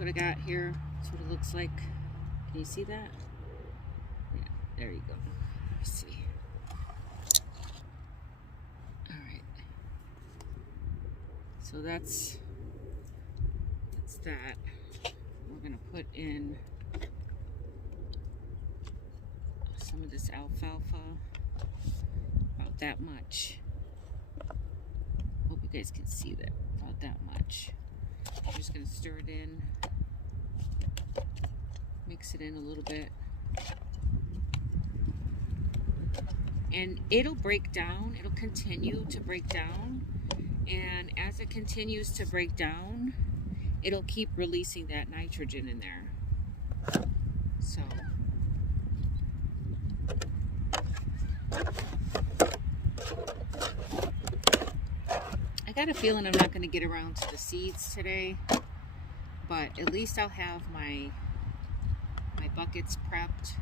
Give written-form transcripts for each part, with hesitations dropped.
what I got here. That's what it looks like. Can you see that? Yeah, there you go. Let me see. Alright. So that's that. We're going to put in some of this alfalfa. About that much. Hope you guys can see that. About that much. I'm just going to stir it in. Mix it in a little bit. And it'll break down. It'll continue to break down. And as it continues to break down, it'll keep releasing that nitrogen in there. So I got a feeling I'm not going to get around to the seeds today, but at least I'll have my buckets prepped.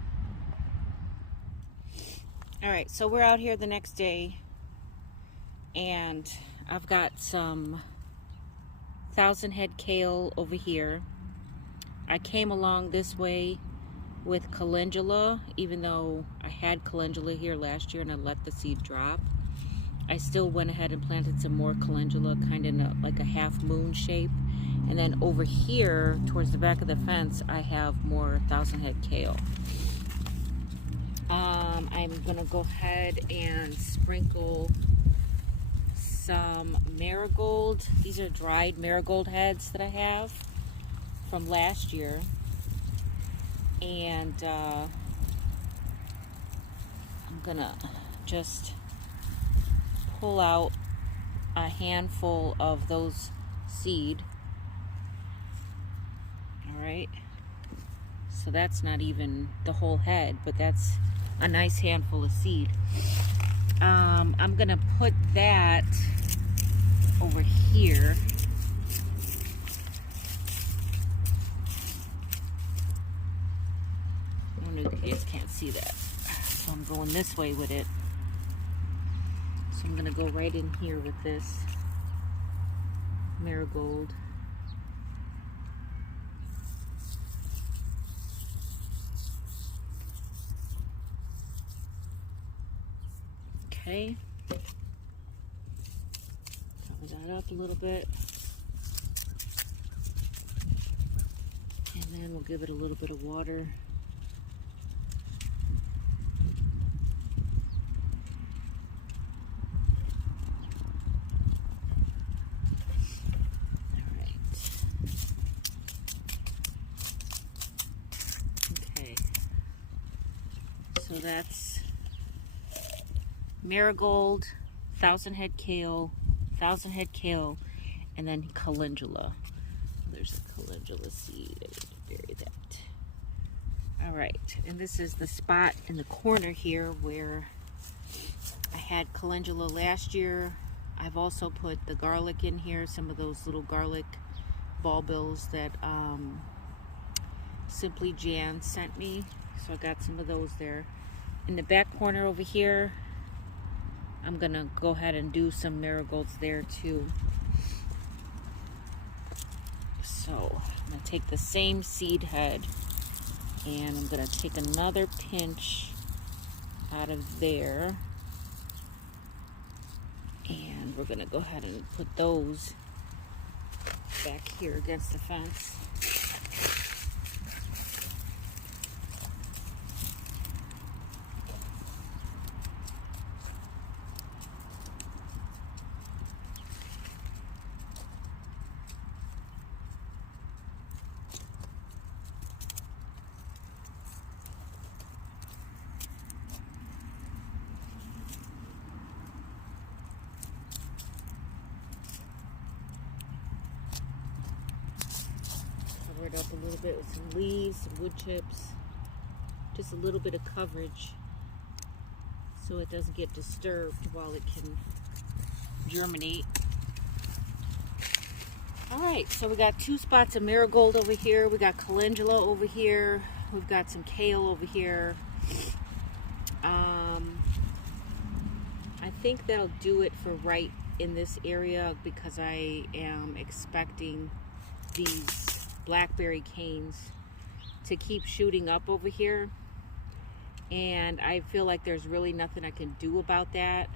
Alright, so we're out here the next day, and I've got some 1,000 head kale over here. I came along this way with calendula, even though I had calendula here last year and I let the seed drop. I still went ahead and planted some more calendula, kind of like a half moon shape. And then over here, towards the back of the fence, I have more 1,000 head kale. I'm gonna go ahead and sprinkle some marigold. These are dried marigold heads that I have from last year. And I'm gonna just pull out a handful of those seed. Alright, so that's not even the whole head, but that's a nice handful of seed. I'm gonna put that over here. I don't know if you guys can't see that, so I'm going this way with it. So I'm gonna go right in here with this marigold. Okay, cover that up a little bit, and then we'll give it a little bit of water. Alright. Okay, so that's marigold, 1,000 head kale, 1,000 head kale, and then calendula. There's a calendula seed. I need to bury that. Alright, and this is the spot in the corner here where I had calendula last year. I've also put the garlic in here, some of those little garlic bulbils that Simply Jan sent me. So I got some of those there. In the back corner over here, I'm gonna go ahead and do some marigolds there too. So I'm gonna take the same seed head and I'm gonna take another pinch out of there, and we're gonna go ahead and put those back here against the fence. Cover it up a little bit with some leaves, some wood chips, just a little bit of coverage so it doesn't get disturbed while it can germinate. Alright, so we got 2 spots of marigold over here, we got calendula over here, we've got some kale over here. I think that'll do it for right in this area because I am expecting these blackberry canes to keep shooting up over here, and I feel like there's really nothing I can do about that,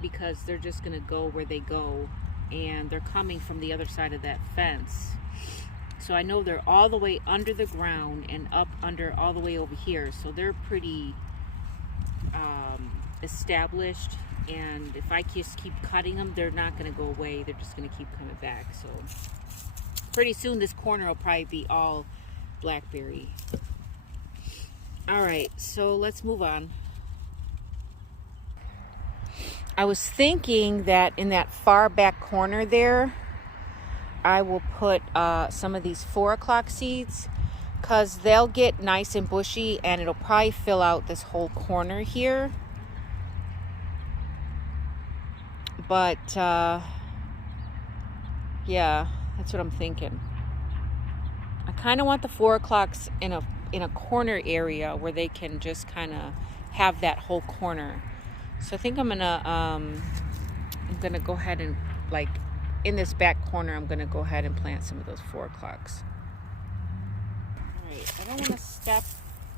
because they're just gonna go where they go, and they're coming from the other side of that fence. So I know they're all the way under the ground and up under all the way over here, so they're pretty established, and if I just keep cutting them, they're not going to go away. They're just going to keep coming back. So pretty soon this corner will probably be all blackberry. All right, so let's move on. I was thinking that in that far back corner there, I will put some of these 4 o'clock seeds, because they'll get nice and bushy and it'll probably fill out this whole corner here. But yeah, that's what I'm thinking. I kind of want the 4 o'clocks in a corner area where they can just kind of have that whole corner. So I think I'm gonna go ahead and, like, in this back corner, I'm gonna go ahead and plant some of those 4 o'clocks. All right, I don't want to step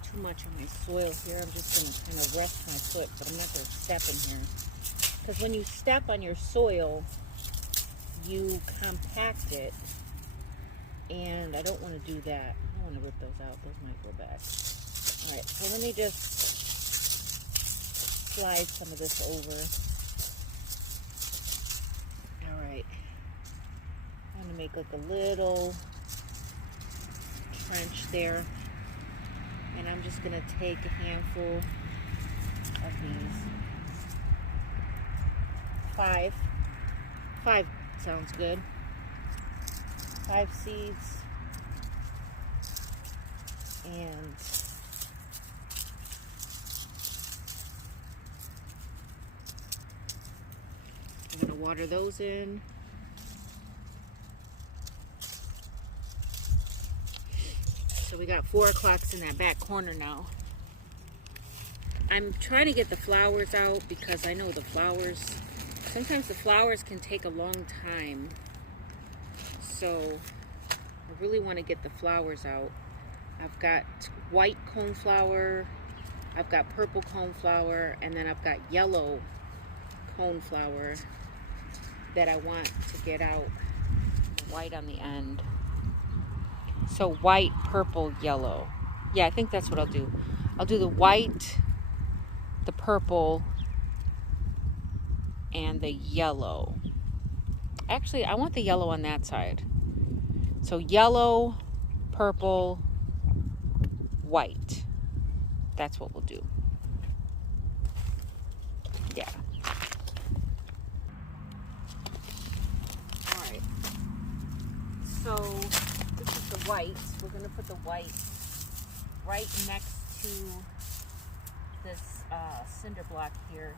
too much on my soil here. I'm just gonna kind of rest my foot, but I'm not gonna step in here. Because when you step on your soil, you compact it, and I don't want to do that. I don't want to rip those out. Those might go back. All right, so let me just slide some of this over. All right. I'm going to make like a little trench there, and I'm just going to take a handful of these. 5 sounds good. 5 seeds, and I'm gonna water those in. So we got 4 o'clocks in that back corner now. I'm trying to get the flowers out because I know sometimes the flowers can take a long time. So I really want to get the flowers out. I've got white coneflower, I've got purple coneflower, and then I've got yellow coneflower that I want to get out. White on the end. So white, purple, yellow. Yeah, I think that's what I'll do. I'll do the white, the purple, and the yellow. Actually, I want the yellow on that side. So yellow, purple, white. That's what we'll do. Yeah. All right. So this is the white. We're going to put the white right next to this cinder block here.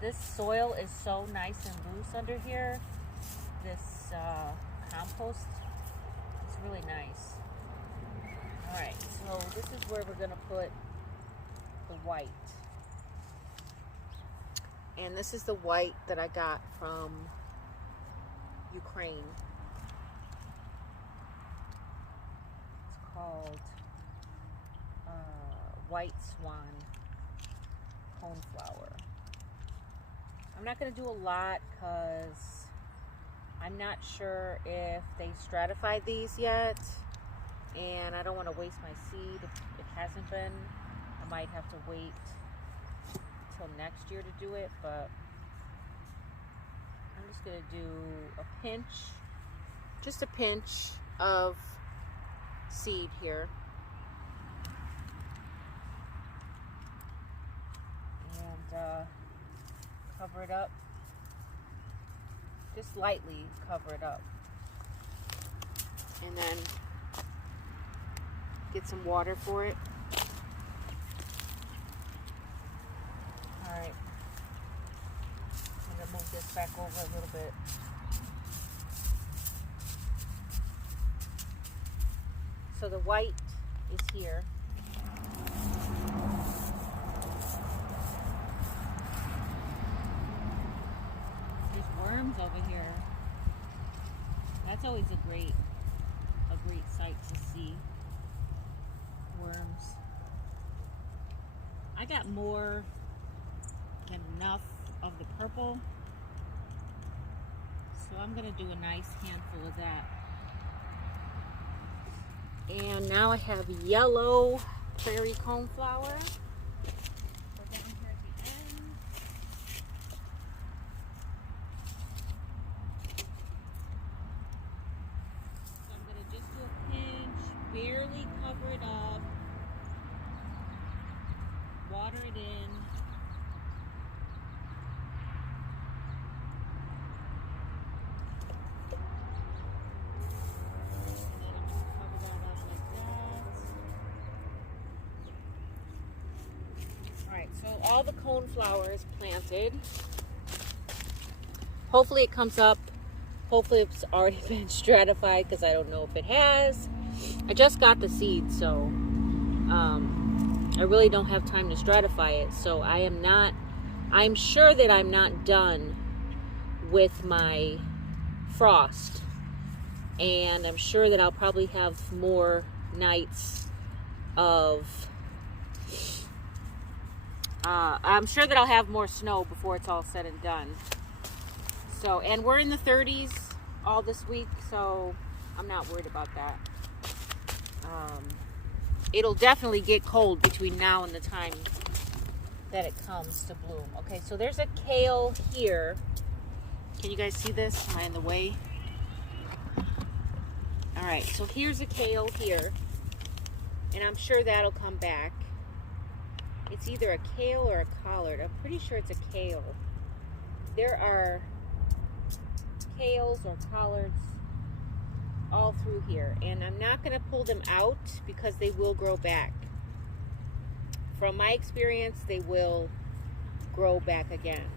This soil is so nice and loose under here. This compost, it's really nice. All right, so this is where we're gonna put the white. And this is the white that I got from Ukraine. It's called White Swan coneflower. I'm not going to do a lot because I'm not sure if they stratified these yet, and I don't want to waste my seed if it hasn't been. I might have to wait till next year to do it, but I'm just going to do a pinch, just a pinch of seed here. And cover it up, just lightly cover it up, and then get some water for it. All right, I'm gonna move this back over a little bit. So the white is here. over here. That's always a great sight to see. Worms. I got more than enough of the purple, so I'm going to do a nice handful of that. And now I have yellow prairie coneflower. We're down here at the end. So I'm going to just do a pinch, barely cover it up, water it in. So all the coneflower is planted. Hopefully it comes up. Hopefully it's already been stratified, because I don't know if it has. I just got the seed, so I really don't have time to stratify it. So I'm sure that I'm not done with my frost. And I'm sure that I'll probably have more nights of I'm sure that I'll have more snow before it's all said and done. So, and we're in the 30s all this week, so I'm not worried about that. It'll definitely get cold between now and the time that it comes to bloom. Okay, so there's a kale here. Can you guys see this? Am I in the way? All right, so here's a kale here, and I'm sure that'll come back. It's either a kale or a collard. I'm pretty sure it's a kale. There are kales or collards all through here, and I'm not going to pull them out because they will grow back. From my experience, they will grow back again.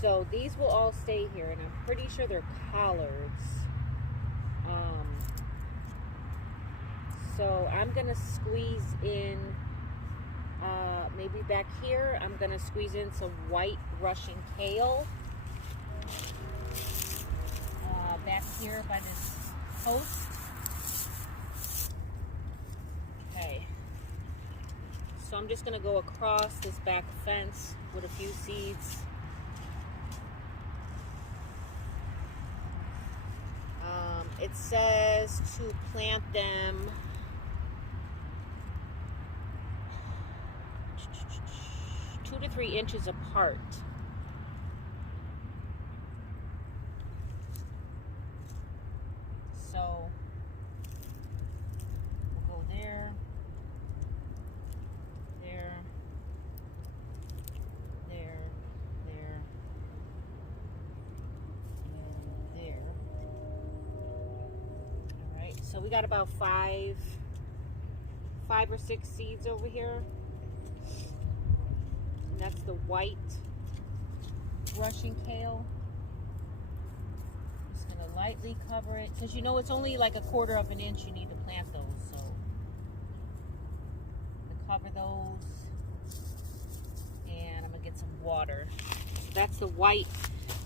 So these will all stay here, and I'm pretty sure they're collards. So I'm going to squeeze in maybe back here, I'm going to squeeze in some white Russian kale. Back here by this post. Okay. So I'm just going to go across this back fence with a few seeds. It says to plant them 2 to 3 inches apart. So we'll go there, there, there, there, and there. All right, so we got about five or six seeds over here. And that's the white Russian kale. Just gonna lightly cover it, because you know it's only like 1/4 of an inch you need to plant those. So I'm gonna cover those, and I'm gonna get some water. That's the white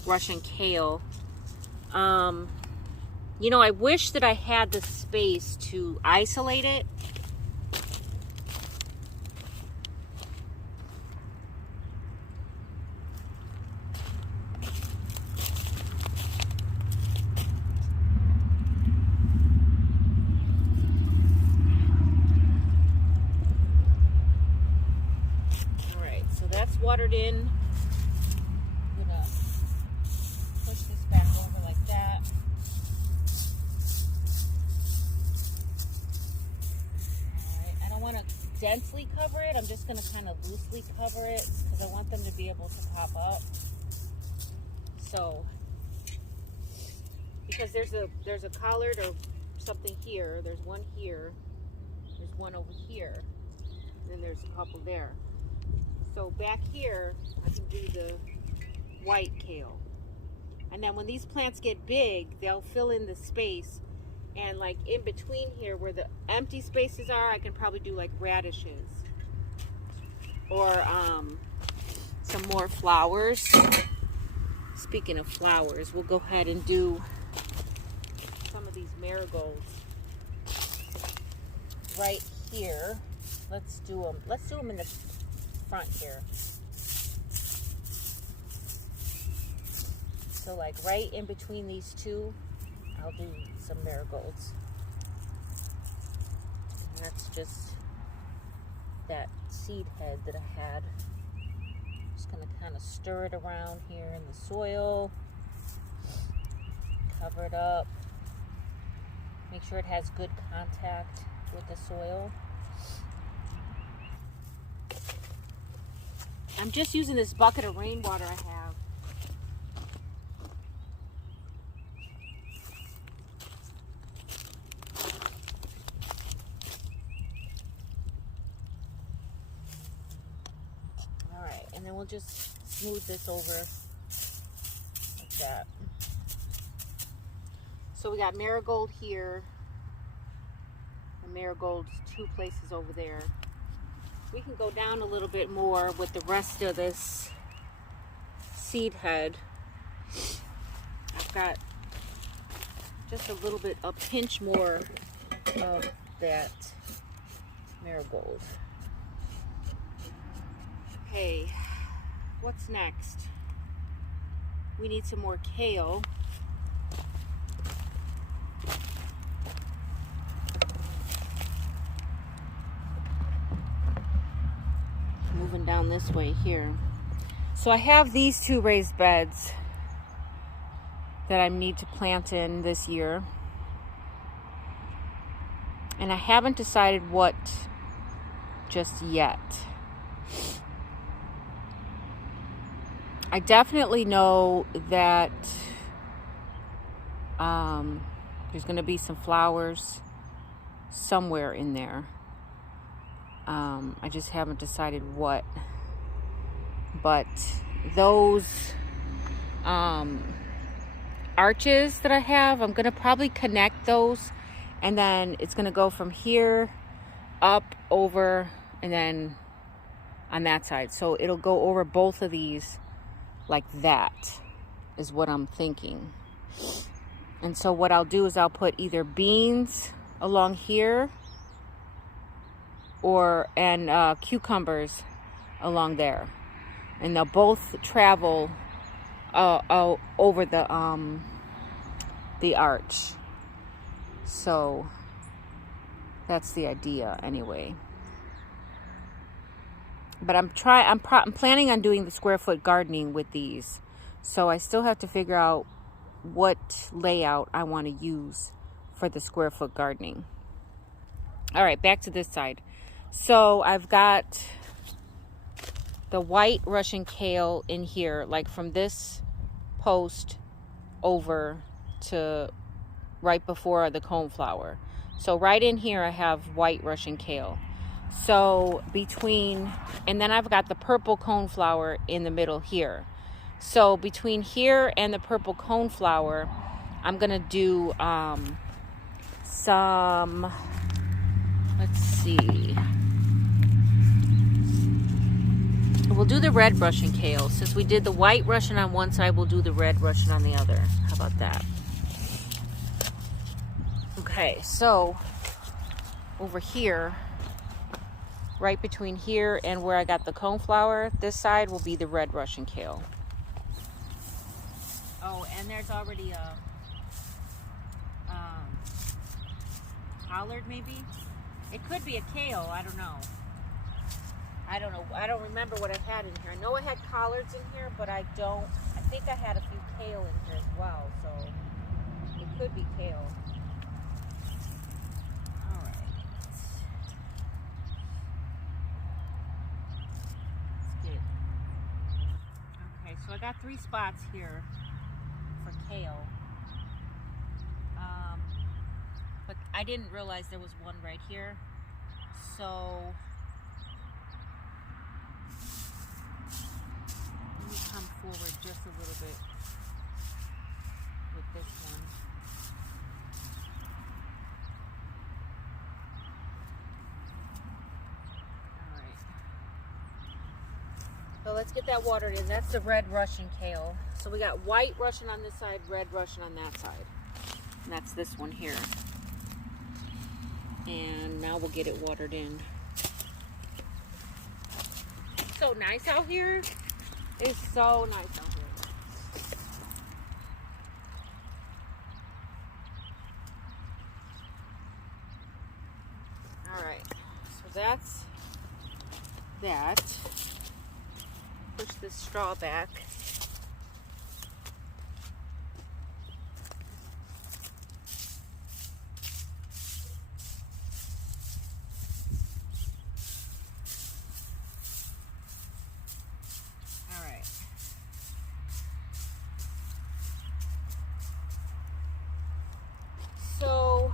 Russian kale. You know, I wish that I had the space to isolate it. Watered in. I'm gonna push this back over like that. Alright, I don't want to densely cover it. I'm just gonna kind of loosely cover it because I want them to be able to pop up. So, because there's a collard or something here. There's one here. There's one over here. And then there's a couple there. So back here, I can do the white kale. And then when these plants get big, they'll fill in the space. And like in between here where the empty spaces are, I can probably do like radishes. Or some more flowers. speaking of flowers, we'll go ahead and do some of these marigolds right here. Let's do them. Let's do them in the front here. So like right in between these two, I'll do some marigolds. And that's just that seed head that I had. Just gonna kind of stir it around here in the soil. Cover it up. Make sure it has good contact with the soil. I'm just using this bucket of rainwater I have. All right, and then we'll just smooth this over like that. So we got marigold here, and marigolds 2 places over there. We can go down a little bit more with the rest of this seed head. I've got just a little bit, a pinch more of that marigold. Okay, what's next? We need some more kale. Moving down this way here. So I have these 2 raised beds that I need to plant in this year. And I haven't decided what just yet. I definitely know that there's going to be some flowers somewhere in there. I just haven't decided what. But those arches that I have, I'm going to probably connect those. And then it's going to go from here up, over, and then on that side. So it'll go over both of these like that is what I'm thinking. And so what I'll do is I'll put either beans along here and cucumbers along there, and they'll both travel over the arch. So that's the idea anyway. But I'm planning on doing the square foot gardening with these, so I still have to figure out what layout I want to use for the square foot gardening. All right, back to this side. So I've got the white Russian kale in here, like from this post over to right before the coneflower. So right in here I have white Russian kale. So and then I've got the purple coneflower in the middle here. So between here and the purple coneflower, I'm gonna do some, let's see. We'll do the red Russian kale. Since we did the white Russian on one side, we'll do the red Russian on the other. How about that? Okay, so over here, right between here and where I got the coneflower, this side will be the red Russian kale. Oh, and there's already a collard maybe? It could be a kale, I don't know. I don't remember what I've had in here. I know I had collards in here, but I think I had a few kale in here as well, so it could be kale. All right. Let's get, okay, so I got 3 spots here for kale. But I didn't realize there was one right here. So let me come forward just a little bit with this one. All right. So let's get that watered in. That's the red Russian kale. So we got white Russian on this side, red Russian on that side. And that's this one here. And now we'll get it watered in. It's so nice out here. It's so nice out here. Alright, so that's that. Push this straw back. Alright. So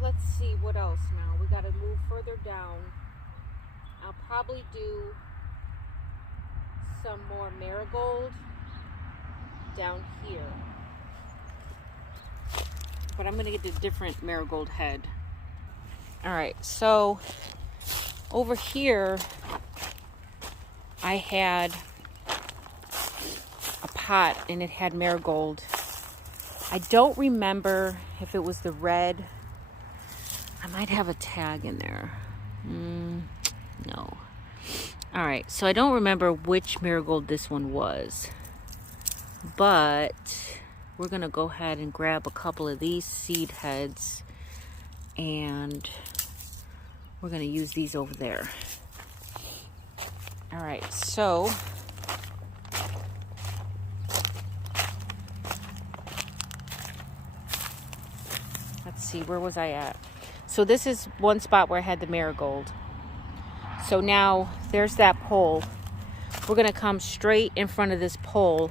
let's see what else now. We got to move further down. I'll probably do some more marigold down here. But I'm going to get a different marigold head. Alright, so over here I had a pot and it had marigold. I don't remember if it was the red. I might have a tag in there. No. Alright, so I don't remember which marigold this one was. But we're going to go ahead and grab a couple of these seed heads. And we're going to use these over there. Alright, so let's see, where was I at? So this is one spot where I had the marigold. So now there's that pole. We're going to come straight in front of this pole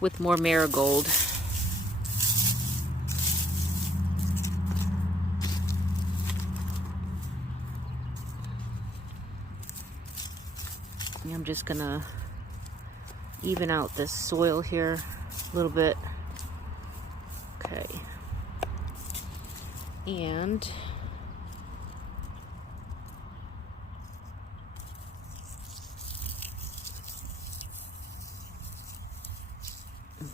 with more marigold. And I'm just going to even out this soil here a little bit. Okay. And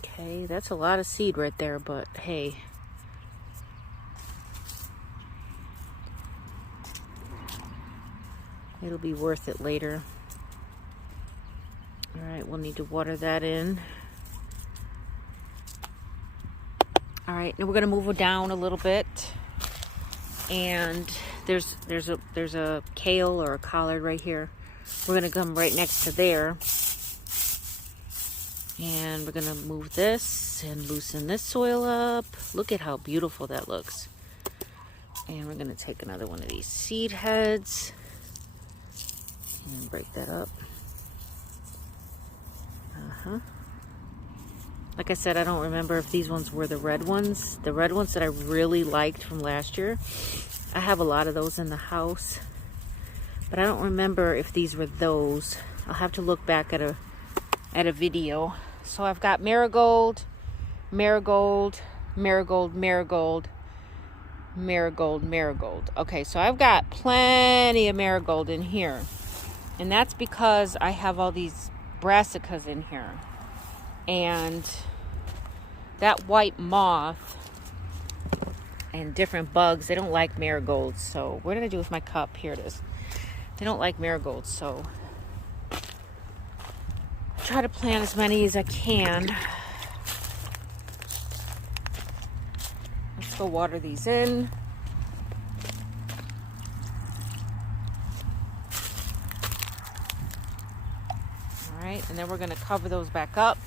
okay, that's a lot of seed right there, but hey. It'll be worth it later. Alright, we'll need to water that in. Alright, now we're gonna move it down a little bit. And there's a kale or a collard right here. We're gonna come right next to there. And we're gonna move this and loosen this soil up. Look at how beautiful that looks. And we're gonna take another one of these seed heads and break that up. Like I said, I don't remember if these ones were the red ones. The red ones that I really liked from last year. I have a lot of those in the house. But I don't remember if these were those. I'll have to look back at a video. So I've got marigold, marigold, marigold, marigold, marigold, marigold. Okay, so I've got plenty of marigold in here. And that's because I have all these brassicas in here. And that white moth and different bugs, they don't like marigolds. So what did I do with my cup? Here it is. They don't like marigolds, so I try to plant as many as I can. Let's go water these in. All right, and then we're going to cover those back up.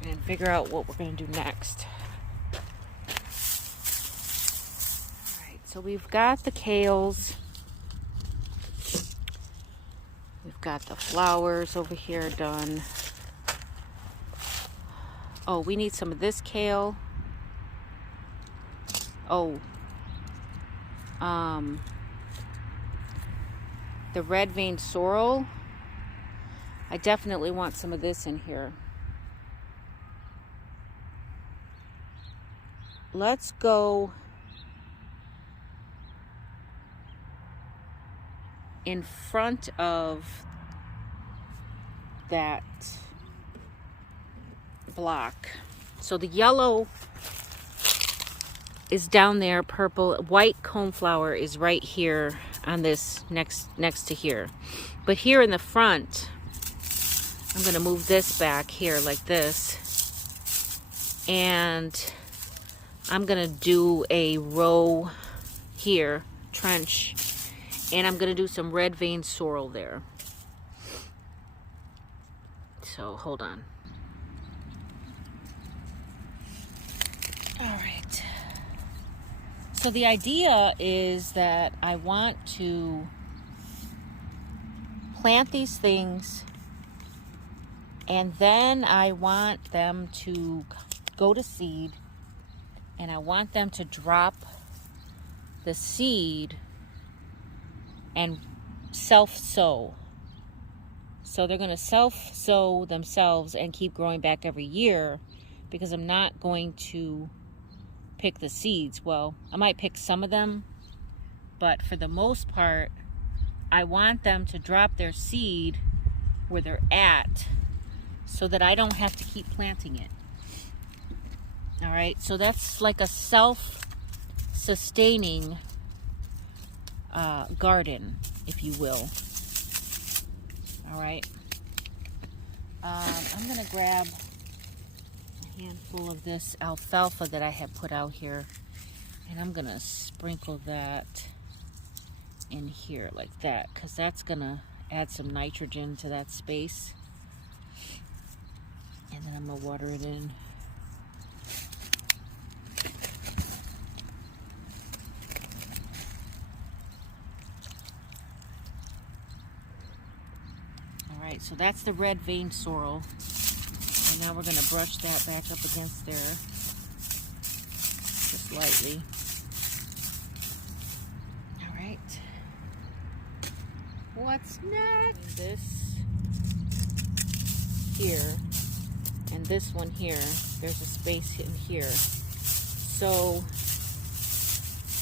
And figure out what we're going to do next. Alright, so we've got the kales. We've got the flowers over here done. Oh, we need some of this kale. Oh. The red veined sorrel. I definitely want some of this in here. Let's go in front of that block. So the yellow is down there, purple, white coneflower is right here on this next to here. But here in the front, I'm gonna move this back here like this, and I'm gonna do a row here, trench, and I'm gonna do some red vein sorrel there. So hold on. All right. So the idea is that I want to plant these things, and then I want them to go to seed, and I want them to drop the seed and self-sow. So they're going to self-sow themselves and keep growing back every year, because I'm not going to pick the seeds. Well, I might pick some of them, but for the most part, I want them to drop their seed where they're at so that I don't have to keep planting it. All right, so that's like a self-sustaining garden, if you will. All right, I'm gonna grab a handful of this alfalfa that I have put out here, and I'm gonna sprinkle that in here like that, because that's gonna add some nitrogen to that space. And then I'm gonna water it in. All right, so that's the red vein sorrel. And now we're gonna brush that back up against there, just lightly. All right. What's next? This here and this one here. There's a space in here. So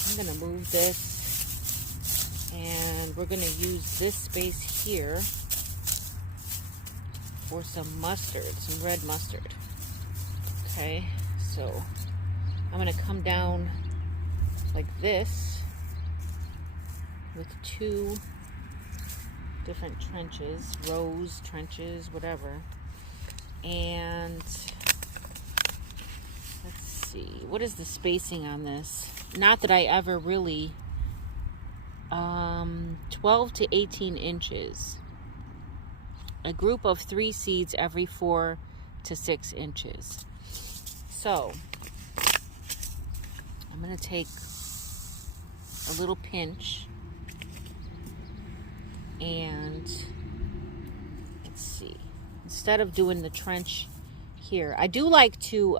I'm gonna move this, and we're gonna use this space here for some mustard, some red mustard. Okay, so I'm gonna come down like this with two different trenches, rows, trenches, whatever. And let's see, what is the spacing on this? Not that I ever really, 12 to 18 inches. A group of 3 seeds every 4 to 6 inches. So I'm gonna take a little pinch, and let's see, instead of doing the trench here, I do like to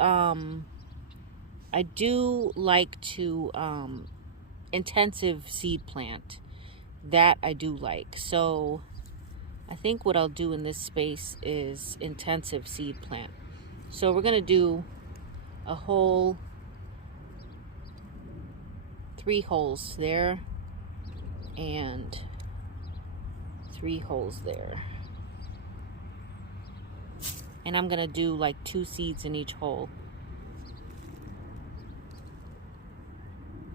intensive seed plant. That I do like. So I think what I'll do in this space is intensive seed plant. So we're gonna do a whole 3 holes there and 3 holes there. And I'm gonna do like 2 seeds in each hole.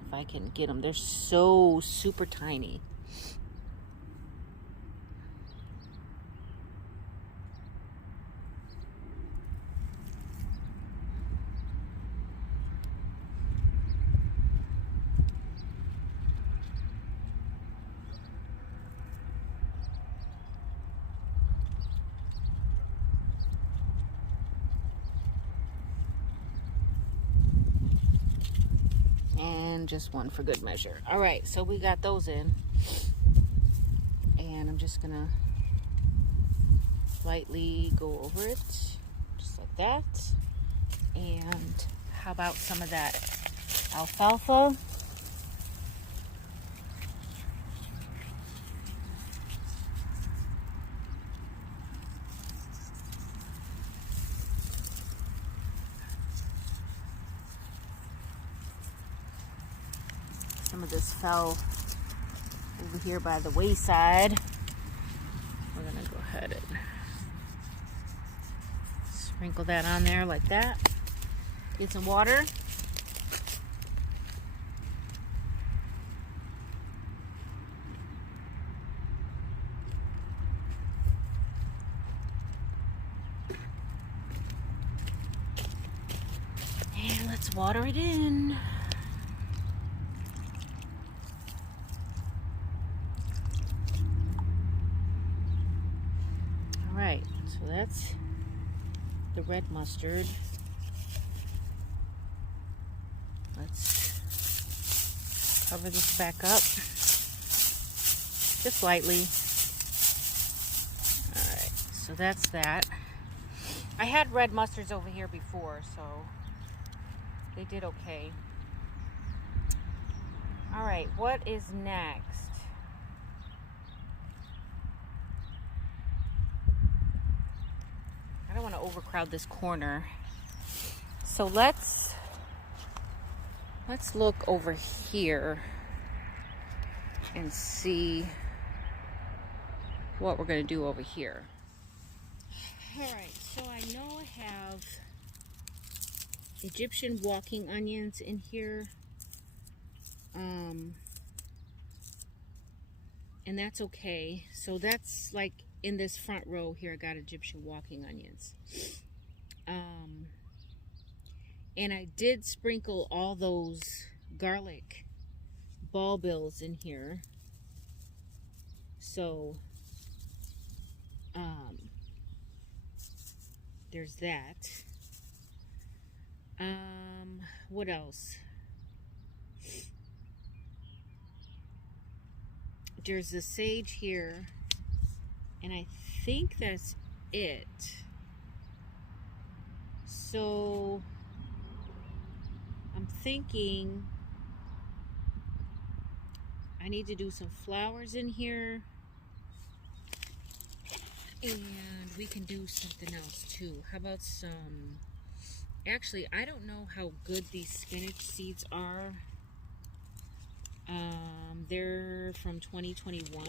If I can get them. They're so super tiny. And just one for good measure. All right, so we got those in, and I'm just gonna lightly go over it, just like that. And how about some of that alfalfa? Some of this fell over here by the wayside. We're gonna go ahead and sprinkle that on there like that. Get some water. And let's water it in. All right, so that's the red mustard. Let's cover this back up just lightly. All right, so that's that. I had red mustards over here before, so they did okay. All right, what is next? I don't want to overcrowd this corner. So let's look over here and see what we're going to do over here. All right, so I know I have Egyptian walking onions in here. And that's okay. So that's like in this front row here, I got Egyptian walking onions. And I did sprinkle all those garlic bulbils in here. So, there's that. What else? There's the sage here, and I think that's it. So I'm thinking I need to do some flowers in here, and we can do something else too. How about some, actually, I don't know how good these spinach seeds are. They're from 2021.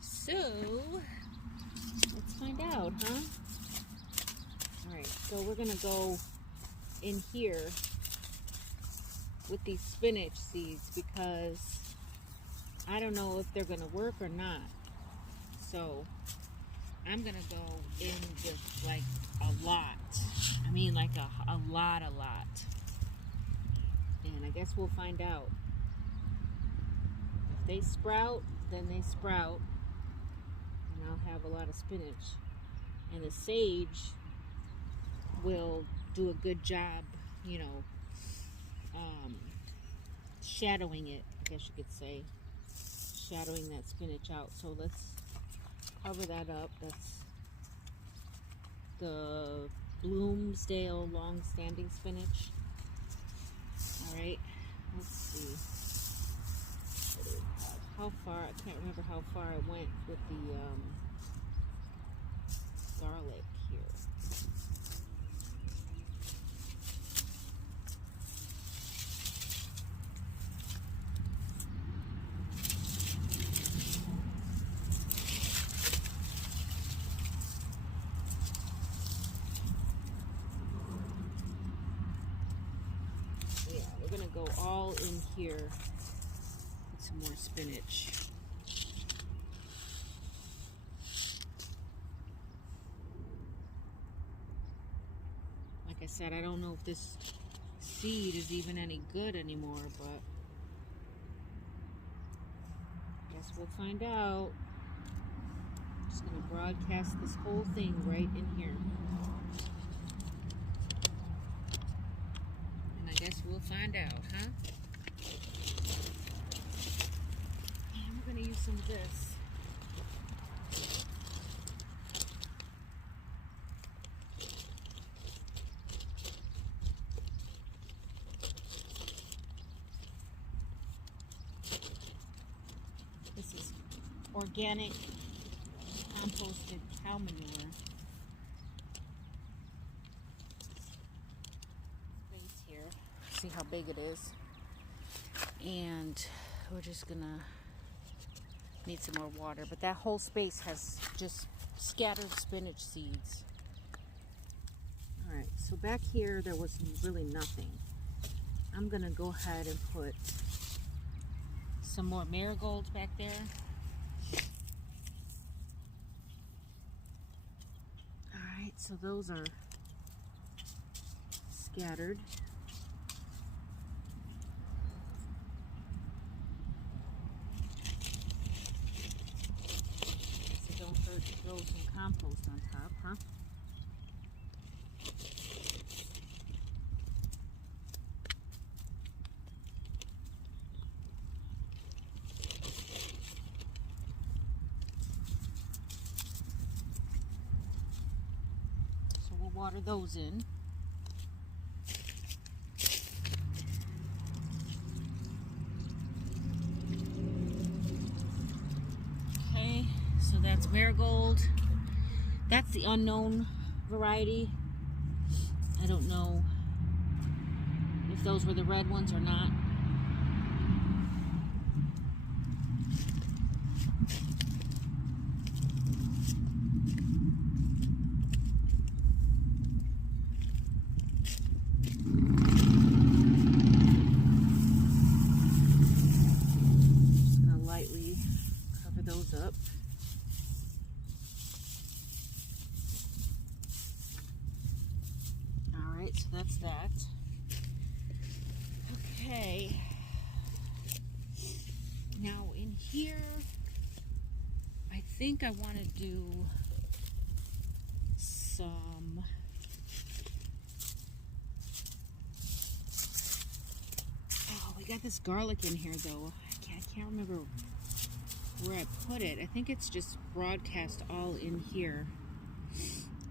So let's find out, huh? Alright, so we're gonna go in here with these spinach seeds because I don't know if they're gonna work or not. So I'm gonna go in with like a lot. I mean like a lot. And I guess we'll find out. If they sprout, then they sprout. And I'll have a lot of spinach. And the sage will do a good job, you know, shadowing it, I guess you could say. Shadowing that spinach out. So let's cover that up. That's the Bloomsdale long-standing spinach. Alright, let's see. How far, I can't remember how far I went with the garlic here. We're gonna go all in here with some more spinach. Like I said, I don't know if this seed is even any good anymore, but I guess we'll find out. I'm just gonna broadcast this whole thing right in here. I guess we'll find out, huh? And we're gonna use some of this. This is organic composted cow manure. See how big it is. And we're just gonna need some more water. But that whole space has just scattered spinach seeds. Alright, so back here there was really nothing. I'm gonna go ahead and put some more marigolds back there. Alright, so those are scattered. So don't hurt to throw some compost on top, huh? So we'll water those in. So that's marigold. That's the unknown variety. I don't know if those were the red ones or not. Just gonna lightly cover those up. So that's that. Okay. Now in here, I think I want to do some we got this garlic in here though. I can't remember where I put it. I think it's just broadcast all in here.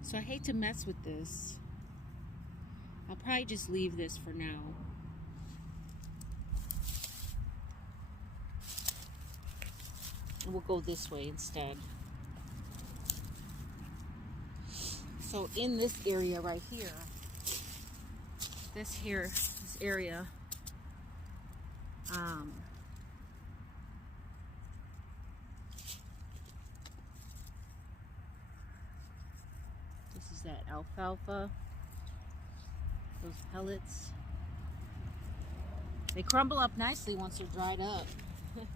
So I hate to mess with this. I'll probably just leave this for now. And we'll go this way instead. So in this area right here, this area, this is that alfalfa. Those pellets, they crumble up nicely once they're dried up. Alright,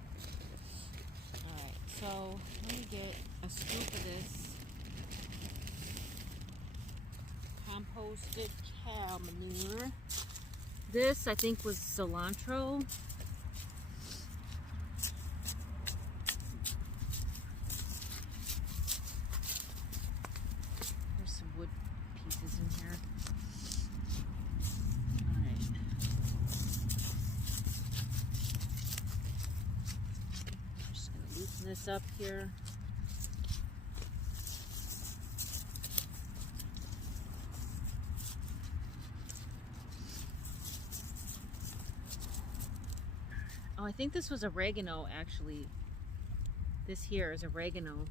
so let me get a scoop of this composted cow manure. This I think was cilantro. There's some wood pieces in here. This up here. Oh, I think this was oregano actually. This here is oregano.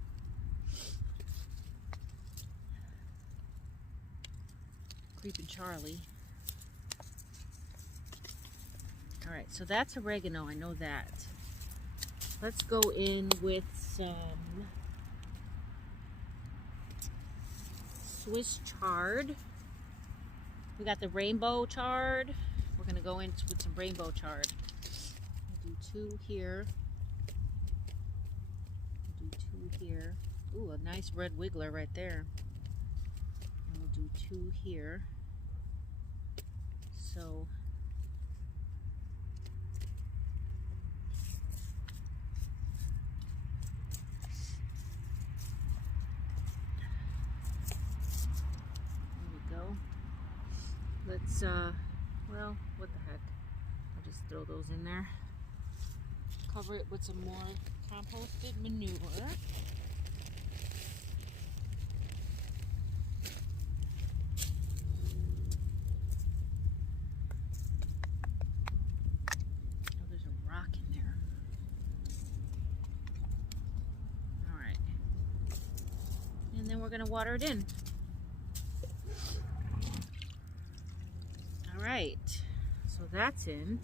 Creeping Charlie. Alright, so that's oregano, I know that. Let's go in with some Swiss chard. We got the rainbow chard. We're going to go in with some rainbow chard. We'll do 2 here. We'll do 2 here. Ooh, a nice red wiggler right there. And we'll do 2 here. So let's, well, what the heck. I'll just throw those in there. Cover it with some more composted manure. Oh, there's a rock in there. Alright. And then we're going to water it in. Alright, so that's in.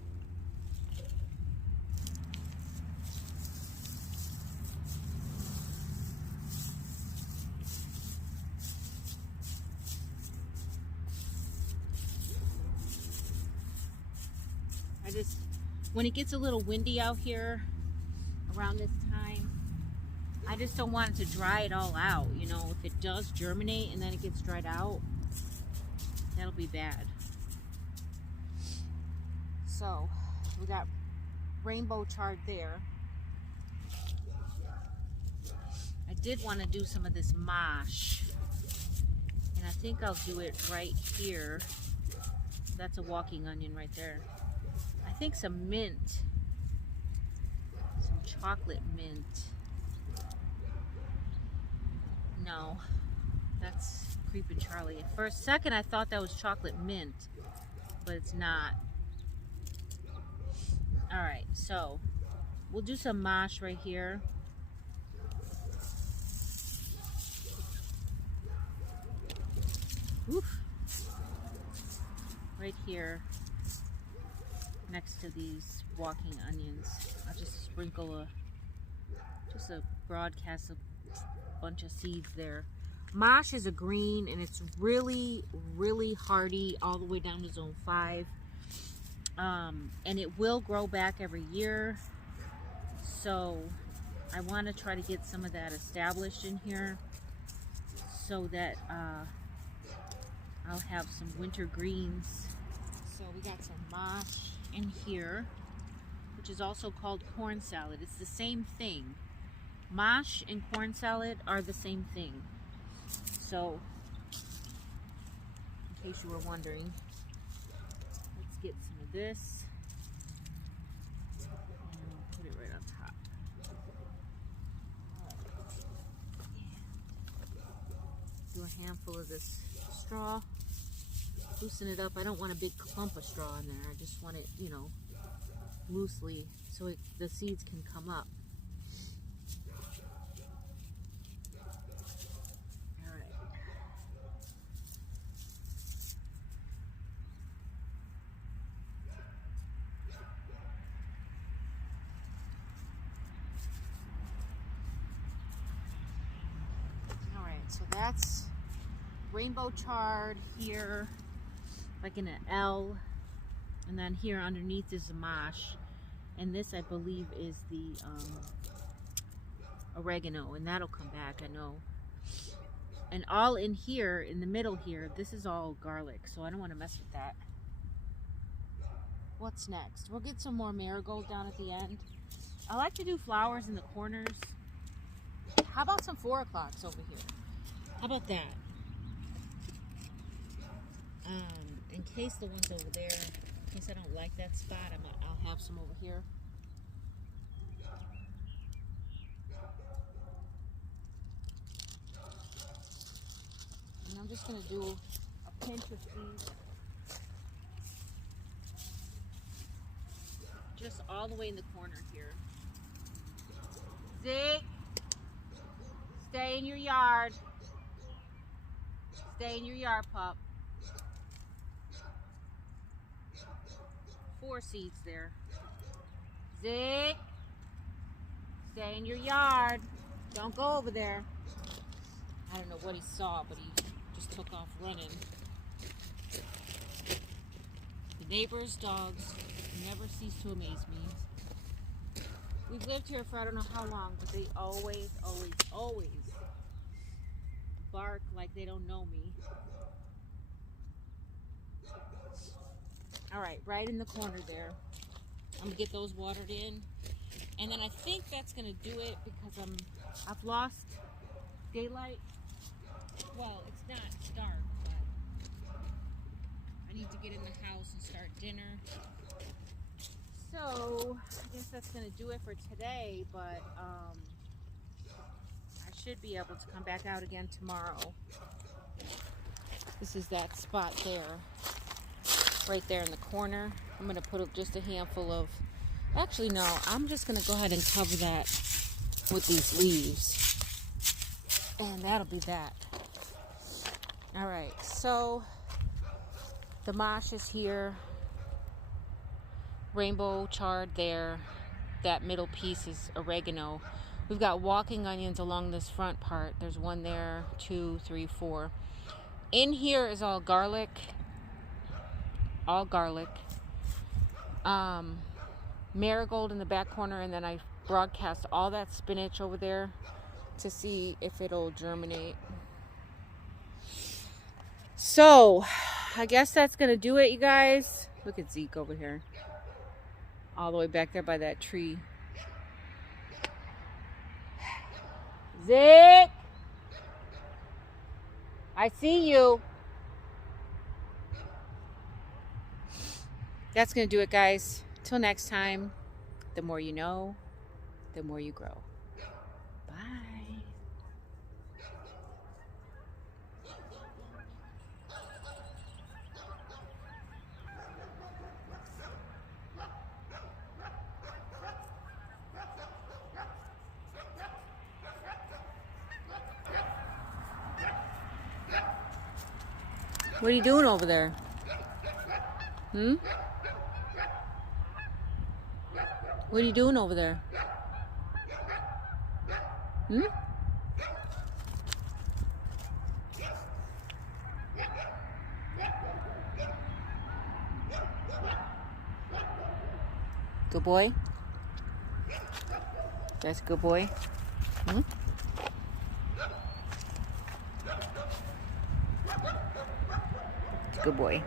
When it gets a little windy out here around this time, I just don't want it to dry it all out. You know, if it does germinate and then it gets dried out, that'll be bad. So we got rainbow chard there. I did want to do some of this mosh, and I think I'll do it right here. That's a walking onion right there. I think some mint, some chocolate mint. No, that's Creeping Charlie. For a second I thought that was chocolate mint, but it's not. Alright, so we'll do some mosh right here. Oof. Right here next to these walking onions. I'll just sprinkle just a broadcast, a bunch of seeds there. Mosh is a green and it's really, really hardy all the way down to zone 5. And it will grow back every year. So I want to try to get some of that established in here so that I'll have some winter greens. So we got some mosh in here, which is also called corn salad. It's the same thing. Mosh and corn salad are the same thing. So, in case you were wondering, let's get some of this and put it right on top. Do a handful of this straw. Loosen it up. I don't want a big clump of straw in there. I just want it, you know, loosely so the seeds can come up. So that's rainbow chard here, like in an L, and then here underneath is the mosh, and this I believe is the oregano, and that'll come back, I know. And all in here, in the middle here, this is all garlic, so I don't want to mess with that. What's next? We'll get some more marigold down at the end. I like to do flowers in the corners. How about some 4 o'clocks over here? How about that? In case the ones over there, in case I don't like that spot, I'll have some over here. And I'm just going to do a pinch of these. Just all the way in the corner here. Zeke, stay in your yard. Stay in your yard, pup. 4 seeds there. Zeke, stay in your yard. Don't go over there. I don't know what he saw, but he just took off running. The neighbors' dogs never cease to amaze me. We've lived here for I don't know how long, but they always, always, always bark like they don't know me. Alright, right in the corner there. I'm going to get those watered in. And then I think that's going to do it because I've lost daylight. Well, it's not, it's dark, but I need to get in the house and start dinner. So, I guess that's going to do it for today, but I should be able to come back out again tomorrow. This is that spot there, right there in the corner. I'm going to put up just a handful of, actually no, I'm just going to go ahead and cover that with these leaves. And that'll be that. Alright, so the mosh is here. Rainbow chard there. That middle piece is oregano. We've got walking onions along this front part. There's one there, 2, 3, 4. In here is all garlic. All garlic. marigold in the back corner, and then I broadcast all that spinach over there to see if it'll germinate. So I guess that's gonna do it, you guys. Look at Zeke over here, all the way back there by that tree. Zeke, I see you. That's gonna do it, guys. Till next time, the more you know, the more you grow. Bye. What are you doing over there? Hmm? What are you doing over there? Hmm? Good boy? That's a good boy? Hmm? Good boy.